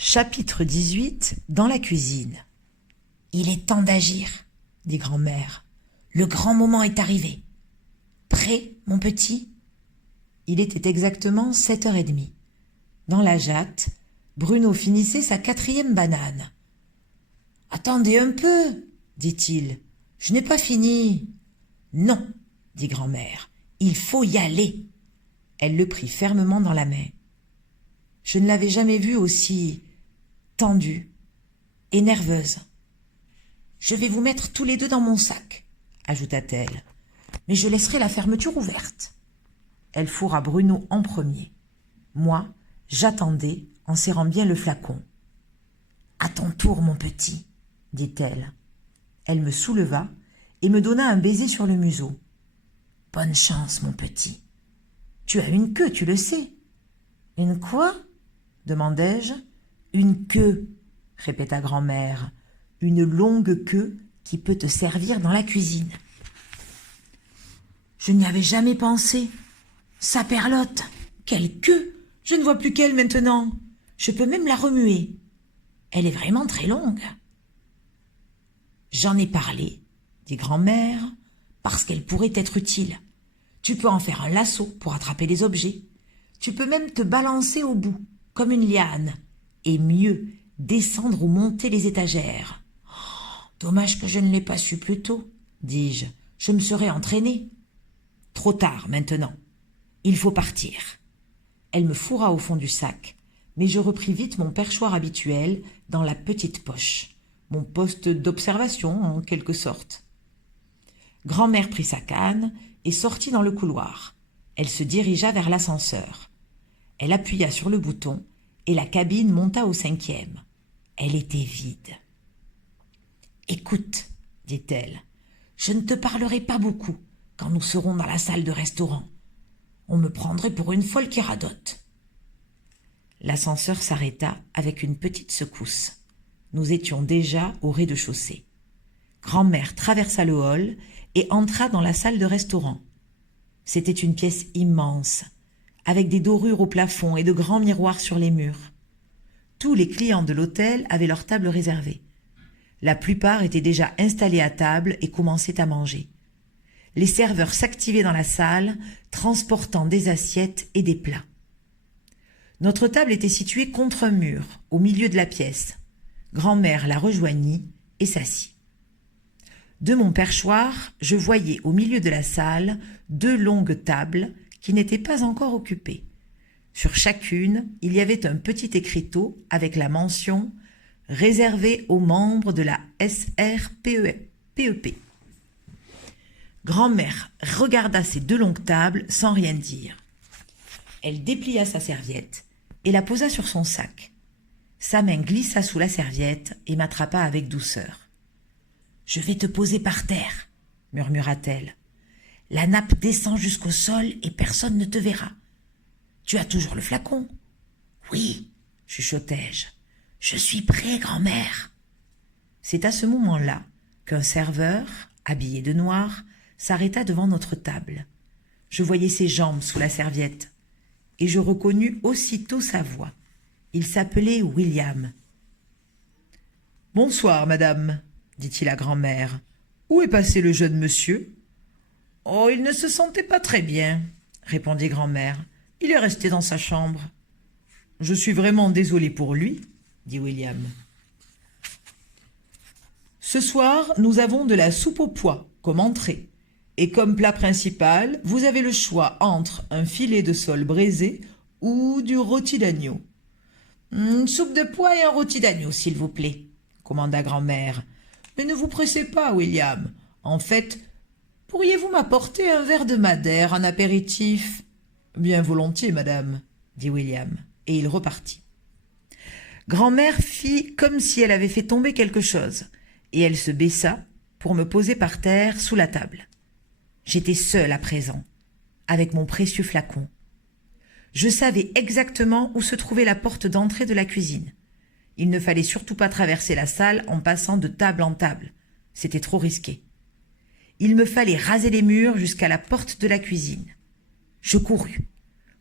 Chapitre 18. Dans la cuisine. Il est temps d'agir, dit grand-mère. Le grand moment est arrivé. Prêt, mon petit? Il était exactement 7h30. Dans la jatte, Bruno finissait sa 4e banane. « Attendez un peu, dit-il. Je n'ai pas fini. »« Non, dit grand-mère, il faut y aller. » Elle le prit fermement dans la main. Je ne l'avais jamais vue aussi tendue et nerveuse. « Je vais vous mettre tous les deux dans mon sac, ajouta-t-elle, mais je laisserai la fermeture ouverte. » Elle fourra Bruno en premier. Moi, j'attendais en serrant bien le flacon. « À ton tour, mon petit, » dit-elle. Elle me souleva et me donna un baiser sur le museau. « Bonne chance, mon petit. Tu as une queue, tu le sais. »« Une quoi ?» demandai-je. « Une queue, » répéta grand-mère. « Une longue queue qui peut te servir dans la cuisine. » Je n'y avais jamais pensé. Saperlotte, quelle queue! Je ne vois plus qu'elle maintenant. Je peux même la remuer. Elle est vraiment très longue. J'en ai parlé, dit grand-mère, parce qu'elle pourrait être utile. Tu peux en faire un lasso pour attraper les objets. Tu peux même te balancer au bout, comme une liane, et mieux, descendre ou monter les étagères. Oh, dommage que je ne l'ai pas su plus tôt, dis-je. Je me serais entraînée. Trop tard maintenant. Il faut partir. Elle me fourra au fond du sac, mais je repris vite mon perchoir habituel dans la petite poche, mon poste d'observation en quelque sorte. Grand-mère prit sa canne et sortit dans le couloir. Elle se dirigea vers l'ascenseur. Elle appuya sur le bouton et la cabine monta au 5e. Elle était vide. « Écoute, dit-elle, je ne te parlerai pas beaucoup quand nous serons dans la salle de restaurant. On me prendrait pour une folle qui radote. » L'ascenseur s'arrêta avec une petite secousse. Nous étions déjà au rez-de-chaussée. Grand-mère traversa le hall et entra dans la salle de restaurant. C'était une pièce immense, avec des dorures au plafond et de grands miroirs sur les murs. Tous les clients de l'hôtel avaient leur table réservée. La plupart étaient déjà installés à table et commençaient à manger. Les serveurs s'activaient dans la salle, transportant des assiettes et des plats. Notre table était située contre un mur, au milieu de la pièce. Grand-mère la rejoignit et s'assit. De mon perchoir, je voyais au milieu de la salle 2 longues tables qui n'étaient pas encore occupées. Sur chacune, il y avait un petit écriteau avec la mention « Réservé aux membres de la SRPEP ». Grand-mère regarda ces 2 longues tables sans rien dire. Elle déplia sa serviette et la posa sur son sac. Sa main glissa sous la serviette et m'attrapa avec douceur. « Je vais te poser par terre, » murmura-t-elle. « La nappe descend jusqu'au sol et personne ne te verra. Tu as toujours le flacon ?»« Oui, » chuchotai-je. « Je suis prêt, grand-mère. » C'est à ce moment-là qu'un serveur, habillé de noir, s'arrêta devant notre table. Je voyais ses jambes sous la serviette et je reconnus aussitôt sa voix. Il s'appelait William. « Bonsoir, madame, » dit-il à grand-mère. « Où est passé le jeune monsieur ?»« Oh, il ne se sentait pas très bien, » répondit grand-mère. « Il est resté dans sa chambre. »« Je suis vraiment désolé pour lui, » dit William. « Ce soir, nous avons de la soupe aux pois comme entrée. Et comme plat principal, vous avez le choix entre un filet de sole braisé ou du rôti d'agneau. »« Une soupe de pois et un rôti d'agneau, s'il vous plaît, » commanda grand-mère. « Mais ne vous pressez pas, William. En fait, pourriez-vous m'apporter un verre de madère en apéritif ?»« Bien volontiers, madame, » dit William, et il repartit. Grand-mère fit comme si elle avait fait tomber quelque chose, et elle se baissa pour me poser par terre sous la table. J'étais seule à présent, avec mon précieux flacon. Je savais exactement où se trouvait la porte d'entrée de la cuisine. Il ne fallait surtout pas traverser la salle en passant de table en table. C'était trop risqué. Il me fallait raser les murs jusqu'à la porte de la cuisine. Je courus.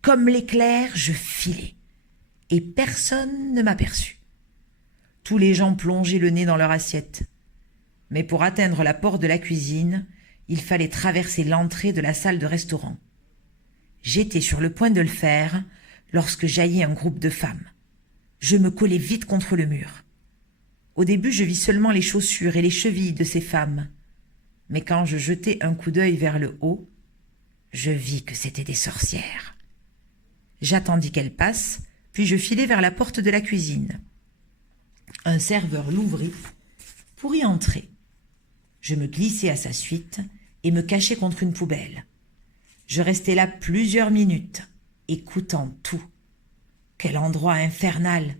Comme l'éclair, je filai. Et personne ne m'aperçut. Tous les gens plongeaient le nez dans leur assiette. Mais pour atteindre la porte de la cuisine, il fallait traverser l'entrée de la salle de restaurant. J'étais sur le point de le faire lorsque jaillit un groupe de femmes. Je me collai vite contre le mur. Au début, je vis seulement les chaussures et les chevilles de ces femmes. Mais quand je jetai un coup d'œil vers le haut, je vis que c'étaient des sorcières. J'attendis qu'elles passent, puis je filai vers la porte de la cuisine. Un serveur l'ouvrit pour y entrer. Je me glissai à sa suite et me cachai contre une poubelle. Je restai là plusieurs minutes, écoutant tout. Quel endroit infernal!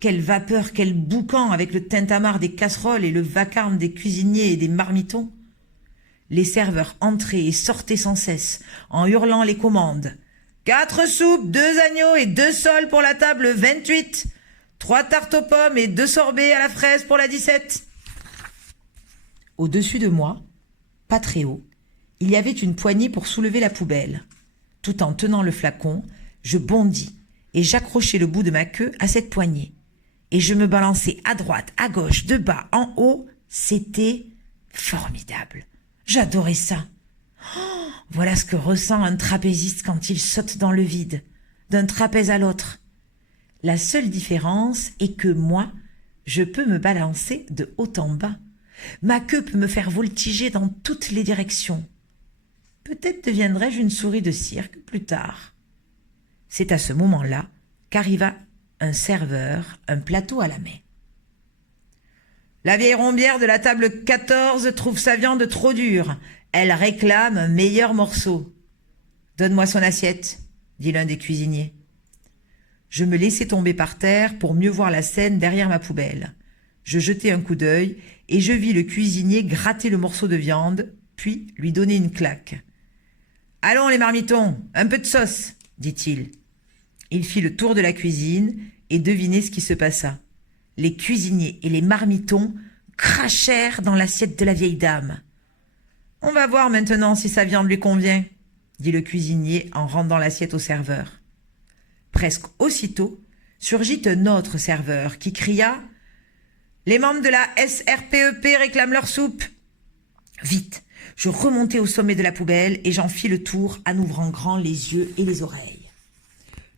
Quelle vapeur, quel boucan avec le tintamarre des casseroles et le vacarme des cuisiniers et des marmitons! Les serveurs entraient et sortaient sans cesse, en hurlant les commandes. 4 soupes, 2 agneaux et 2 sols pour la table 28. 3 tartes aux pommes et 2 sorbets à la fraise pour la 17. Au-dessus de moi, pas très haut, il y avait une poignée pour soulever la poubelle. Tout en tenant le flacon, je bondis et j'accrochai le bout de ma queue à cette poignée. Et je me balançai à droite, à gauche, de bas, en haut. C'était formidable. J'adorais ça. Oh, voilà ce que ressent un trapéziste quand il saute dans le vide, d'un trapèze à l'autre. La seule différence est que moi, je peux me balancer de haut en bas. Ma queue peut me faire voltiger dans toutes les directions. Peut-être deviendrai-je une souris de cirque plus tard. C'est à ce moment-là qu'arriva un serveur, un plateau à la main. La vieille rombière de la table 14 trouve sa viande trop dure. Elle réclame un meilleur morceau. Donne-moi son assiette, dit l'un des cuisiniers. Je me laissai tomber par terre pour mieux voir la scène derrière ma poubelle. Je jetai un coup d'œil et je vis le cuisinier gratter le morceau de viande, puis lui donner une claque. « Allons les marmitons, un peu de sauce !» dit-il. Il fit le tour de la cuisine et devinez ce qui se passa. Les cuisiniers et les marmitons crachèrent dans l'assiette de la vieille dame. « On va voir maintenant si sa viande lui convient !» dit le cuisinier en rendant l'assiette au serveur. Presque aussitôt surgit un autre serveur qui cria « Les membres de la SRPEP réclament leur soupe !» Vite, je remontai au sommet de la poubelle et j'en fis le tour en ouvrant grand les yeux et les oreilles.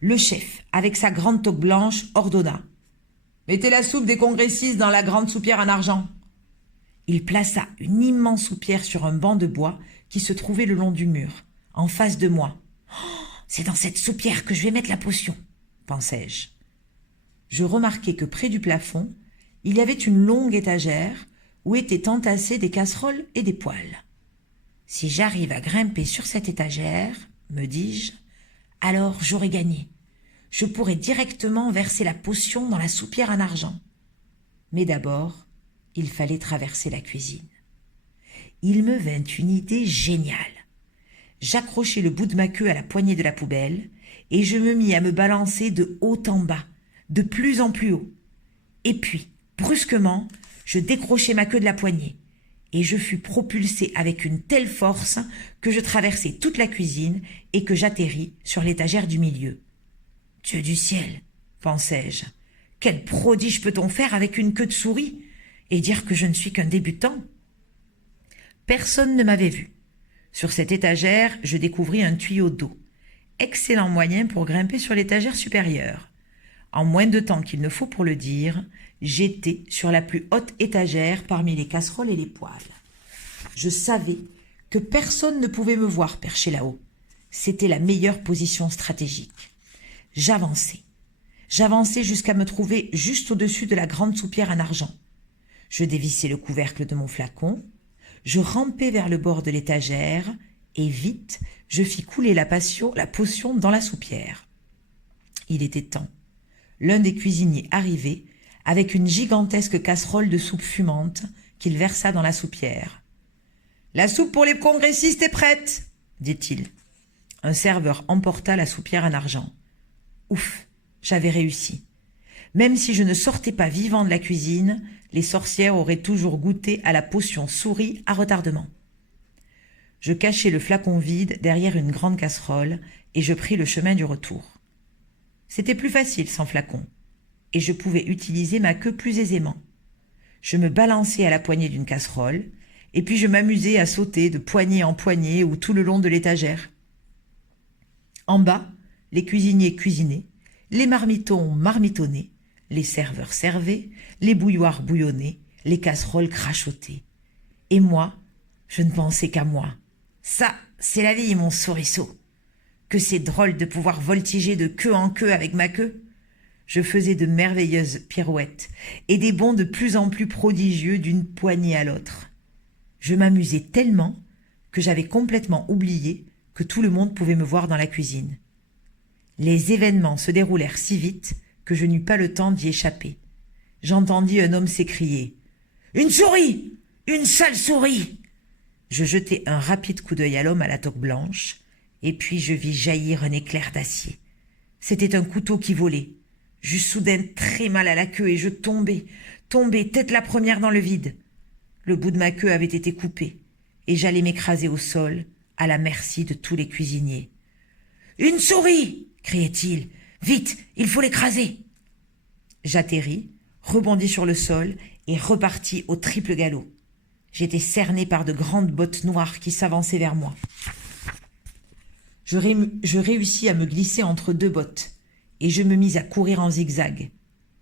Le chef, avec sa grande toque blanche, ordonna « Mettez la soupe des congressistes dans la grande soupière en argent. » Il plaça une immense soupière sur un banc de bois qui se trouvait le long du mur, en face de moi. Oh, c'est dans cette soupière que je vais mettre la potion, pensai-je. Je remarquai que près du plafond, il y avait une longue étagère où étaient entassées des casseroles et des poêles. Si j'arrive à grimper sur cette étagère, me dis-je, alors j'aurai gagné. Je pourrai directement verser la potion dans la soupière en argent. Mais d'abord, il fallait traverser la cuisine. Il me vint une idée géniale. J'accrochai le bout de ma queue à la poignée de la poubelle et je me mis à me balancer de haut en bas, de plus en plus haut. Et puis, brusquement, je décrochai ma queue de la poignée et je fus propulsé avec une telle force que je traversai toute la cuisine et que j'atterris sur l'étagère du milieu. Dieu du ciel, pensai-je, quel prodige peut-on faire avec une queue de souris et dire que je ne suis qu'un débutant? Personne ne m'avait vu. Sur cette étagère, je découvris un tuyau d'eau. Excellent moyen pour grimper sur l'étagère supérieure. En moins de temps qu'il ne faut pour le dire, j'étais sur la plus haute étagère parmi les casseroles et les poêles. Je savais que personne ne pouvait me voir perché là-haut. C'était la meilleure position stratégique. J'avançai jusqu'à me trouver juste au-dessus de la grande soupière en argent. Je dévissai le couvercle de mon flacon, je rampai vers le bord de l'étagère et vite, je fis couler la potion dans la soupière. Il était temps. L'un des cuisiniers arrivait avec une gigantesque casserole de soupe fumante qu'il versa dans la soupière. « La soupe pour les congressistes est prête !» dit-il. Un serveur emporta la soupière en argent. Ouf, j'avais réussi. Même si je ne sortais pas vivant de la cuisine, les sorcières auraient toujours goûté à la potion souris à retardement. Je cachai le flacon vide derrière une grande casserole et je pris le chemin du retour. C'était plus facile sans flacon. et je pouvais utiliser ma queue plus aisément. Je me balançais à la poignée d'une casserole, et puis je m'amusais à sauter de poignée en poignée ou tout le long de l'étagère. En bas, les cuisiniers cuisinaient, les marmitons marmitonnaient, les serveurs servaient, les bouilloires bouillonnaient, les casseroles crachotaient. Et moi, je ne pensais qu'à moi. Ça, c'est la vie, mon souriceau. Que c'est drôle de pouvoir voltiger de queue en queue avec ma queue. Je faisais de merveilleuses pirouettes et des bonds de plus en plus prodigieux d'une poignée à l'autre. Je m'amusais tellement que j'avais complètement oublié que tout le monde pouvait me voir dans la cuisine. Les événements se déroulèrent si vite que je n'eus pas le temps d'y échapper. J'entendis un homme s'écrier « Une souris ! Une sale souris !» Je jetai un rapide coup d'œil à l'homme à la toque blanche, et puis je vis jaillir un éclair d'acier. C'était un couteau qui volait. J'eus soudain très mal à la queue et je tombai tête la première dans le vide. Le bout de ma queue avait été coupé, et j'allais m'écraser au sol, à la merci de tous les cuisiniers. « Une souris !» criait-il. « Vite, il faut l'écraser !» J'atterris, rebondis sur le sol et repartis au triple galop. J'étais cerné par de grandes bottes noires qui s'avançaient vers moi. Je réussis à me glisser entre deux bottes et je me mis à courir en zigzag.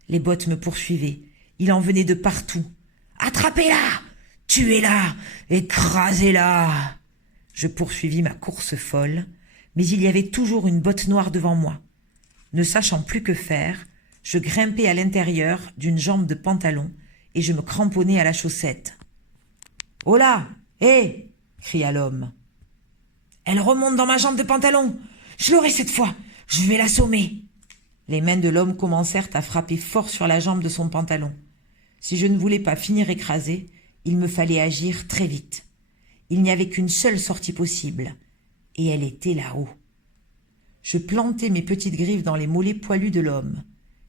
Les bottes me poursuivaient. Il en venait de partout. « Attrapez-la! Tuez-la! Écrasez-la !» Je poursuivis ma course folle, mais il y avait toujours une botte noire devant moi. Ne sachant plus que faire, je grimpai à l'intérieur d'une jambe de pantalon et je me cramponnai à la chaussette. « Oh là! Hé !» cria l'homme. « Elle remonte dans ma jambe de pantalon! Je l'aurai cette fois! Je vais l'assommer !» Les mains de l'homme commencèrent à frapper fort sur la jambe de son pantalon. Si je ne voulais pas finir écrasé, il me fallait agir très vite. Il n'y avait qu'une seule sortie possible, et elle était là-haut. Je plantai mes petites griffes dans les mollets poilus de l'homme,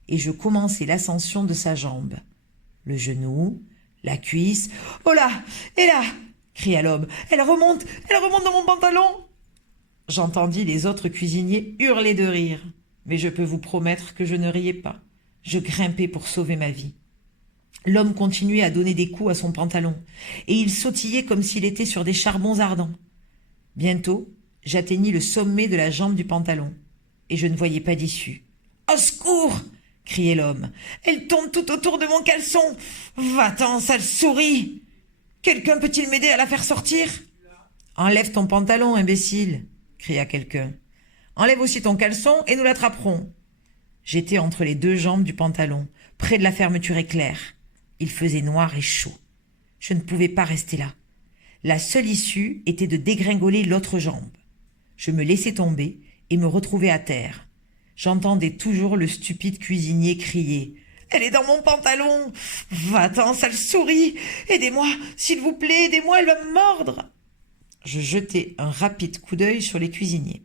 et je commençai l'ascension de sa jambe. Le genou, la cuisse... « Oh là! Et là !» cria l'homme. « Elle remonte dans mon pantalon !» J'entendis les autres cuisiniers hurler de rire, mais je peux vous promettre que je ne riais pas. Je grimpai pour sauver ma vie. L'homme continuait à donner des coups à son pantalon, et il sautillait comme s'il était sur des charbons ardents. Bientôt, j'atteignis le sommet de la jambe du pantalon, et je ne voyais pas d'issue. « Au secours !» criait l'homme. « Elle tombe tout autour de mon caleçon. Va-t'en, sale souris ! Quelqu'un peut-il m'aider à la faire sortir ?»« Enlève ton pantalon, imbécile !» cria quelqu'un. « Enlève aussi ton caleçon et nous l'attraperons. » J'étais entre les deux jambes du pantalon, près de la fermeture éclair. Il faisait noir et chaud. Je ne pouvais pas rester là. La seule issue était de dégringoler l'autre jambe. Je me laissai tomber et me retrouvai à terre. J'entendais toujours le stupide cuisinier crier « Elle est dans mon pantalon! Va-t'en, sale souris! Aidez-moi, s'il vous plaît, aidez-moi, elle va me mordre !» Je jetai un rapide coup d'œil sur les cuisiniers.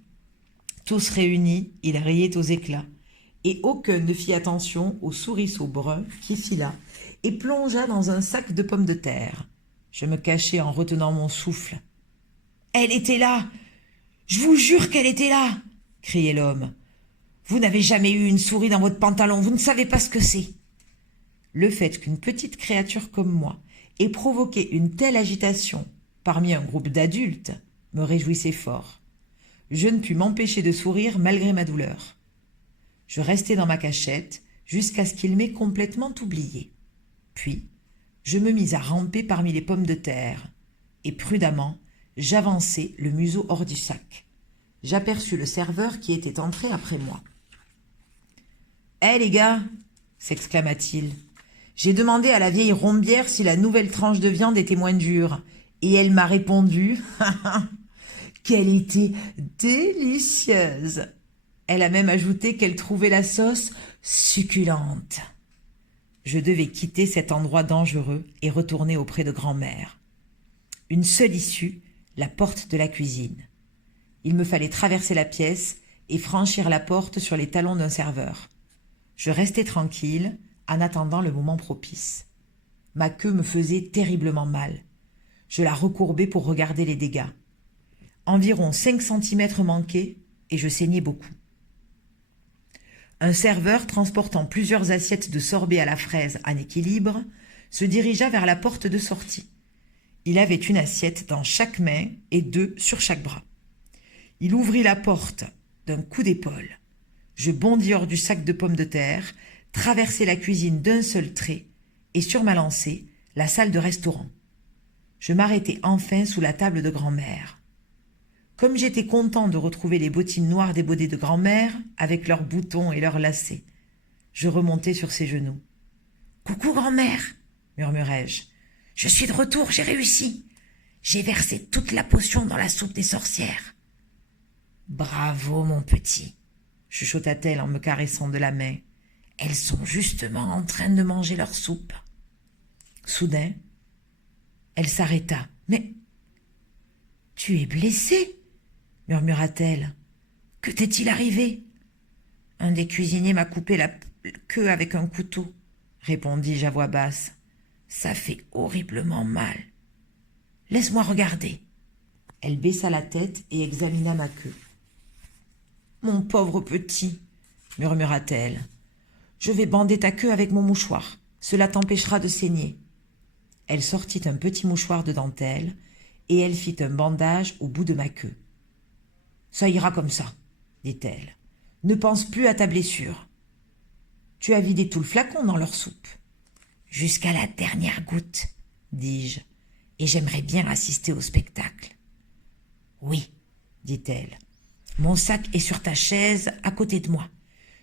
Tous réunis, ils riaient aux éclats, et aucun ne fit attention au souriceau brun qui fila et plongea dans un sac de pommes de terre. Je me cachai en retenant mon souffle. « Elle était là! Je vous jure qu'elle était là !» criait l'homme. « Vous n'avez jamais eu une souris dans votre pantalon, vous ne savez pas ce que c'est. » Le fait qu'une petite créature comme moi ait provoqué une telle agitation parmi un groupe d'adultes me réjouissait fort. Je ne pus m'empêcher de sourire malgré ma douleur. Je restai dans ma cachette jusqu'à ce qu'il m'ait complètement oublié. Puis, je me mis à ramper parmi les pommes de terre, et prudemment, j'avançai le museau hors du sac. J'aperçus le serveur qui était entré après moi. « Hé les gars !» s'exclama-t-il. « J'ai demandé à la vieille rombière si la nouvelle tranche de viande était moins dure, et elle m'a répondu qu'elle était délicieuse. Elle a même ajouté qu'elle trouvait la sauce succulente. » Je devais quitter cet endroit dangereux et retourner auprès de grand-mère. Une seule issue, la porte de la cuisine. Il me fallait traverser la pièce et franchir la porte sur les talons d'un serveur. Je restai tranquille en attendant le moment propice. Ma queue me faisait terriblement mal. Je la recourbai pour regarder les dégâts. Environ 5 centimètres manqués et je saignais beaucoup. Un serveur transportant plusieurs assiettes de sorbet à la fraise en équilibre se dirigea vers la porte de sortie. Il avait une assiette dans chaque main et 2 sur chaque bras. Il ouvrit la porte d'un coup d'épaule. Je bondis hors du sac de pommes de terre, traversai la cuisine d'un seul trait et sur ma lancée, la salle de restaurant. Je m'arrêtai enfin sous la table de grand-mère. Comme j'étais content de retrouver les bottines noires démodées de grand-mère, avec leurs boutons et leurs lacets, je remontai sur ses genoux. « Coucou grand-mère » murmurai-je. « Je suis de retour, j'ai réussi. J'ai versé toute la potion dans la soupe des sorcières. »« Bravo, mon petit » chuchota-t-elle en me caressant de la main. « Elles sont justement en train de manger leur soupe. » Soudain, elle s'arrêta. « Mais tu es blessé ?» murmura-t-elle. « Que t'est-il arrivé ?»« Un des cuisiniers m'a coupé la queue avec un couteau, » répondis-je à voix basse. « Ça fait horriblement mal. Laisse-moi regarder. » Elle baissa la tête et examina ma queue. « Mon pauvre petit, » murmura-t-elle. « Je vais bander ta queue avec mon mouchoir. Cela t'empêchera de saigner. » Elle sortit un petit mouchoir de dentelle et elle fit un bandage au bout de ma queue. « Ça ira comme ça, » dit-elle. « Ne pense plus à ta blessure. Tu as vidé tout le flacon dans leur soupe. »« Jusqu'à la dernière goutte, » dis-je, « et j'aimerais bien assister au spectacle. »« Oui, » dit-elle. « Mon sac est sur ta chaise à côté de moi.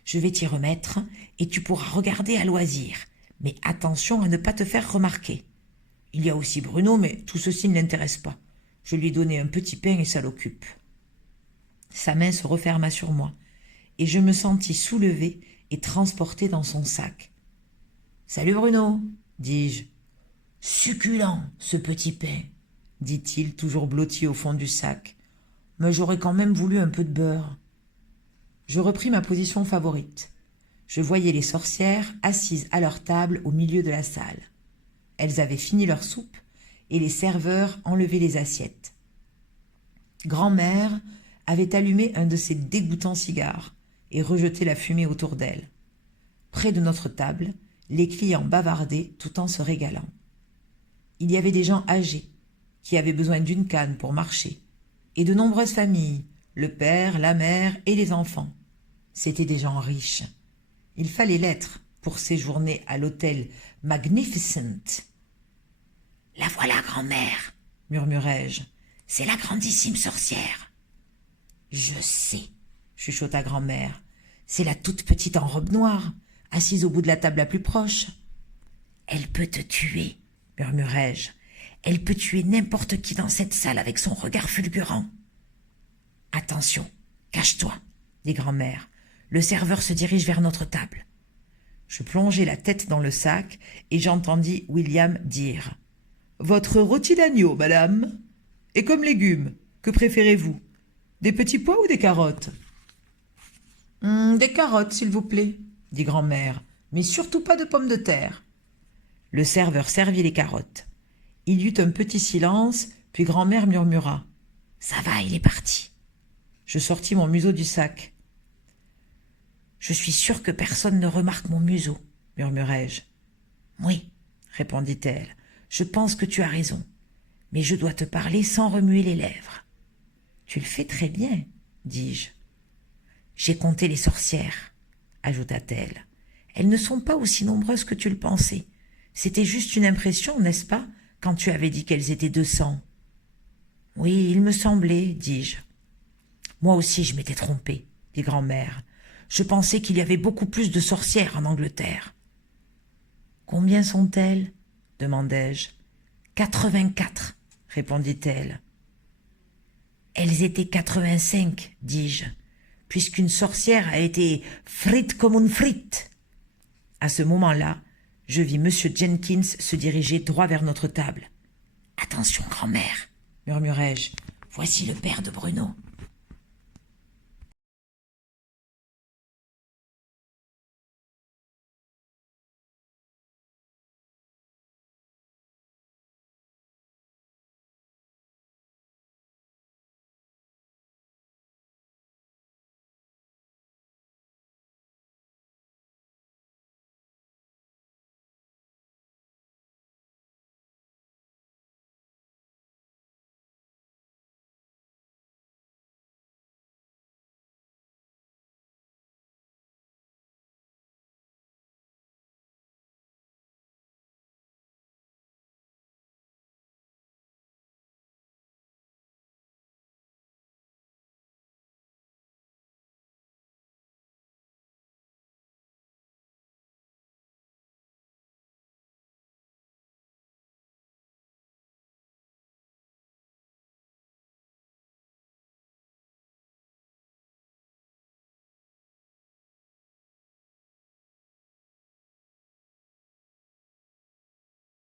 Je vais t'y remettre et tu pourras regarder à loisir. Mais attention à ne pas te faire remarquer. Il y a aussi Bruno, mais tout ceci ne l'intéresse pas. Je lui ai donné un petit pain et ça l'occupe. » Sa main se referma sur moi, et je me sentis soulevée et transportée dans son sac. « Salut Bruno » dis-je. « Succulent, ce petit pain » dit-il, toujours blotti au fond du sac. « Mais j'aurais quand même voulu un peu de beurre. » Je repris ma position favorite. Je voyais les sorcières assises à leur table au milieu de la salle. Elles avaient fini leur soupe et les serveurs enlevaient les assiettes. Grand-mère avait allumé un de ses dégoûtants cigares et rejeté la fumée autour d'elle. Près de notre table, les clients bavardaient tout en se régalant. Il y avait des gens âgés qui avaient besoin d'une canne pour marcher et de nombreuses familles, le père, la mère et les enfants. C'étaient des gens riches. Il fallait l'être pour séjourner à l'hôtel Magnificent. « La voilà, grand-mère, » murmurai-je. « C'est la grandissime sorcière. »« Je sais, » chuchota grand-mère. « C'est la toute petite en robe noire, assise au bout de la table la plus proche. »« Elle peut te tuer, » murmurai-je. « Elle peut tuer n'importe qui dans cette salle avec son regard fulgurant. »« Attention, cache-toi, » dit grand-mère. « Le serveur se dirige vers notre table. » Je plongeai la tête dans le sac et j'entendis William dire « Votre rôti d'agneau, madame. Et comme légumes, que préférez-vous? Des petits pois ou des carottes ?»« Des carottes, s'il vous plaît, » dit grand-mère, « mais surtout pas de pommes de terre. » Le serveur servit les carottes. Il y eut un petit silence, puis grand-mère murmura « Ça va, il est parti. » Je sortis mon museau du sac. « Je suis sûre que personne ne remarque mon museau, » murmurai-je. « Oui, » répondit-elle, « je pense que tu as raison, mais je dois te parler sans remuer les lèvres. »« Tu le fais très bien, » dis-je. « J'ai compté les sorcières, » ajouta-t-elle. « Elles ne sont pas aussi nombreuses que tu le pensais. C'était juste une impression, n'est-ce pas, quand tu avais dit qu'elles étaient 200 ? » « Oui, il me semblait, » dis-je. « Moi aussi je m'étais trompée, » dit grand-mère. « Je pensais qu'il y avait beaucoup plus de sorcières en Angleterre. »« Combien sont-elles » demandai-je. « 84, » répondit-elle. « Elles étaient 85, dis-je, puisqu'une sorcière a été frite comme une frite. » À ce moment-là, je vis M. Jenkins se diriger droit vers notre table. « Attention, grand-mère, » murmurai-je. « Voici le père de Bruno. »